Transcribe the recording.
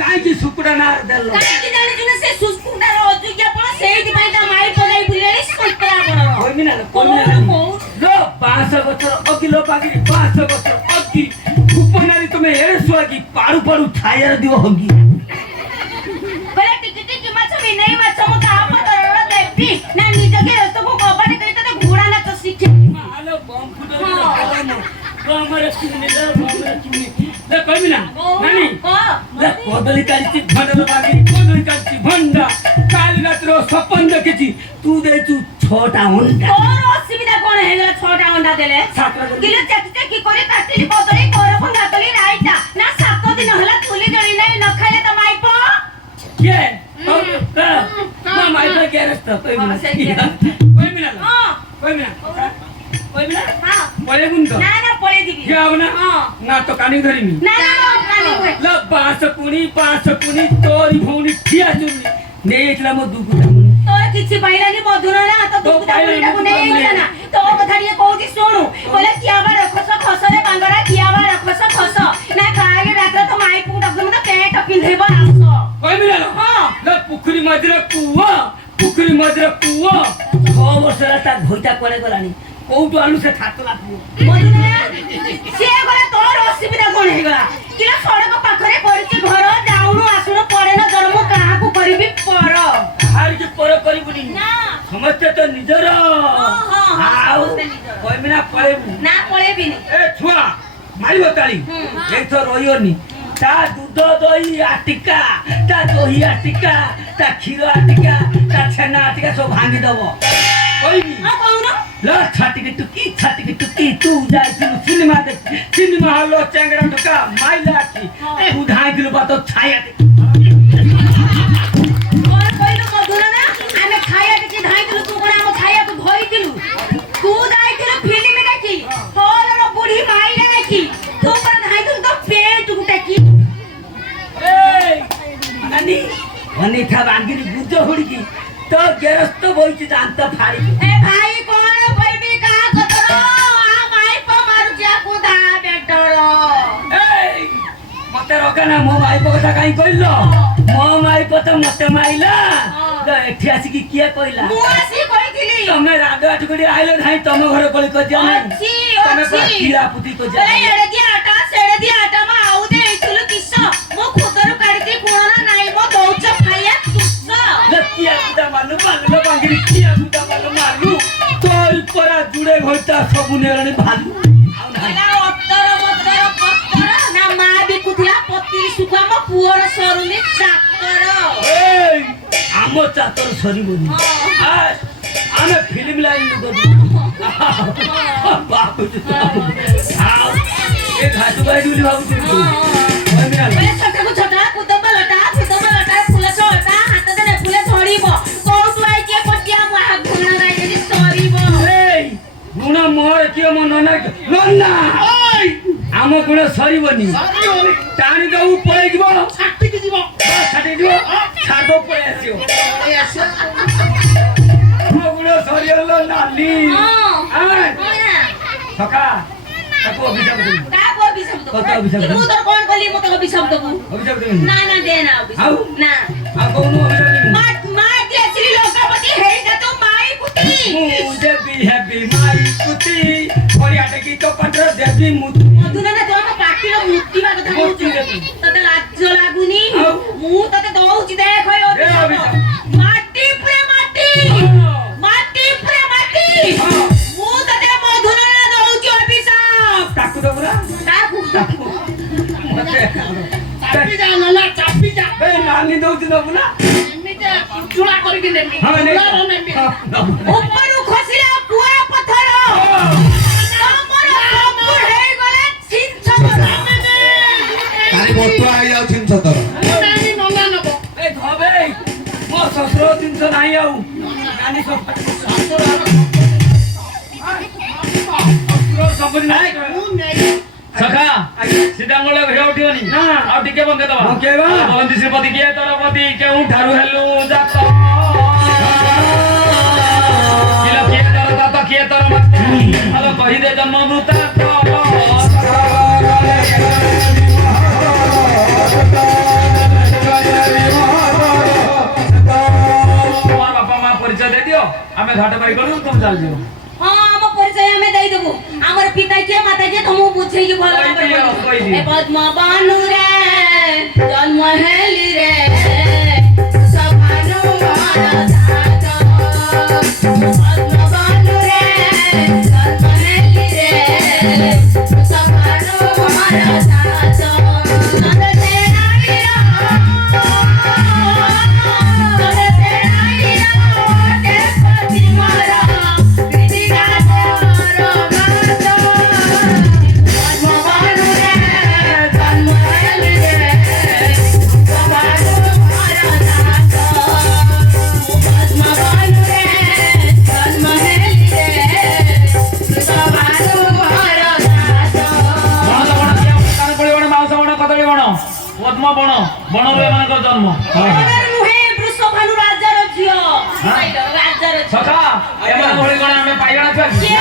काई सुकुड़ा ना देलो काई जानि जुने से सुकुड़ा रो अजुग्या पण सेहि दिपाई ता माई पगाई बुलेली संतरा पण कोइमी ना लो 500 बछर अगिलो पागिरी 500 बछर अगि उपनारी तुमे एरे सुआगी पारु पारु छायर दियो होगी बले टिकी टिकी माछ भी नहीं माछ म का आप तर देबी ना निजके रस्तो को कबाडी करी त घोड़ा ना तो सीखे हालो बम फुटो हमरे सुने ले कोइमी ना नानी ले कोदली काली भंडा पागिरी कोदली काली भंडा काली रात्रो सपन देखिची तू देचू छोटा अंडा तोर असुविधा कोन हेगला छोटा अंडा देले किलो चटके की करे काटली कोदली कोर को गातली राइटा ना 7 दिन होला तुली जणी नाही न खाले त माई पो ये ना माई पे क्या रस्ता कोई मिला हां पळे गुंतो ना ना पळे दिबी क्या होना ना तो कानी धरी मी ना ना कानी होय ल पास कुनी तोरी भौनी ठिया चुनी नेटला म दुगु तोर किछि पाइलानी मधुर ना तो दुगु पाइला को नै होला ना तो कथा रे कोठी सुनु बोले कियाबा रखस खसरे बांगरा कियाबा रखस खस ना कागे रात तो माई पु डगम तो पेट पिंधेबो आस कोई मिला हां ल पुखरी मजरा कुवा 6 वर्ष राता भोइता कोले गलानी कोउटु आलु से खातला पुओ मधुर से गला तोर असुविधा कोन हेगला किला सड़क पाखरे करछि घर जाउनु आसुनु पड़े न जन्म काहा को करबी पर हार के पर करिबुनी ना समस्त तो निजर हां कोई मिला पळेबु ना पळेबिनी ए छुआ मारी बताली एक तो रोयोनी ता दूध दही आटिका ता दही आटिका ता क्षीर आटिका ता छेना आटिका सब भांगी दबो कोइबी हां कहू ना ल छाटी के टुकी तू जाई सिनेमा देख सिनेमा हॉल चेंगड़ा टुका माइला की तू ढाई किलो बात छाया कोन कइलो मधुर ना आमे खाया के ढाई किलो तू कोन हम खाया को भई दिलु तू जाई किलो फिल्म देखी तोर रो बूढ़ी माई देखी तू कोन ढाई किलो तो पेट गुटेकी ए नानी वनी था बांगिरी गुजो हुड़की तो गेरस्त बोइची जानता फाड़ी ए भाई कोन बइबी का कतरो आ माई प मारु जा कुदा बेटरो ए मते रोकना मो भाई पकता काई कइलो मो भाई पता मते माइला ल एठी आसी की किया कइला मु आसी कइथिली तमे राडो आटकुडी आइलो नाही तम घर पळी क जा अच्छी तमे पर अच्छी कीड़ा पुती को जा ए एड़े दिया आटा सेड़े दिया आटा मा आउ दे इथुल किस्सा मो खुदरु काढती कोणा नाही मो दौच खाया तुस्सा लकिया कुदा मालू बांगिरी किया कुदा मालू तोल परा जुड़े होता सब नेरणी भालू ना उत्तर उत्तर पत्तर ना मा भी कुथिला पत्ती सुखा मो पुअर सरुनी चाकर ए आमो चातर सरी बोली आज आमे फिल्म लाइन गदु बाबू आओ ए घाटू बाई डुली बाबू ओय मिला बे छोटा को छोटा कुदम लटा फुल छोटा हाथ दे फुल छोड़ीबो कोउटु आई के पटिया मो हाथ गुणा गाई दे सरीबो ए गुणा मोर के मो नन्ना ओय आमो गुण सरीबनी टाणी दउ पळे जीवो छाटी जीवो छाटो पळे आसियो आमो गुण सरीलो नाली हां सका ताको अभिशाप दे ताको अभिशाप दो कतो अभिशाप तू तो कोन कली मो तो अभिशाप दो अभिशाप दे ना ना दे ना अभिशाप ना आ कोनो अभिशाप माट माट ये श्री लोकापति हे जा तो माई पुती मुझे भी है बीमारी कुती और याटे की तो पंद्रह देवी मुती मधुना ना तो पाटी रो मुक्ति बा कथा मुक्ति तते लाज लागुनी मु तते दउची देख होय माटी पुरे माटी मु तते मधुना ना दउची अभिशाप ताकू दो पूरा ताकू मते चापी जा ए नानी दउची दो पूरा एमिते चुला करि के देमी हां ऊपर खसिला पुआ पत्थर तमर सब हे गले छिन छतर तारी बटुआ आइ जाउ छिन छतर नानी नंगा नबो ए धबे मो ससुर दिन से नाही आउ नानी सब संपत्ति नाही सखा सीतांगल भेड़ उठिबनी ना आ टिके बंके दबा बंकेबा बंदी श्रीपति के तरपति केउ ठारू हेलु जात किला के तर तात के तर मत हलो कहि दे जन्म मृता ଆମେ ଘାଟ ପାଇ ଗଲୁ ତମେ ଚାଲିଯିବ ହଁ ଆମ ପରିଚୟ ଆମେ ଦେଇଦେବୁ ଆମର ପିତା କିଏ ମାତା କିଏ ତମକୁ ବୁଝେଇକି ଭଲ ଭାବରେ କହିଦିଅ, କହିଦେବୁ। କହିଦିଅ। ଏ ପଦ୍ମ ବନୁରେ ଜନ୍ମ ହେଲି ରେ ସଭାନୁ ମୋର ସାଥ ପଦ୍ମ ବନୁରେ ଜନ୍ମ ହେଲି ରେ ସଭାନୁ ମୋର ସାଥ ନନ୍ଦ ତେରାଇର ପତି ମୋର ପଦ୍ମ ବଣ ବଣରୁ ଏମାନଙ୍କର ଜନ୍ମ ରାଜାର ଝିଅ ରାଜାର ଝିଅ ସଖା ଏମାନଙ୍କ ଭଳି କଣ ଆମେ ପାଇଗଣା ଛୁଆ କି? କିଏ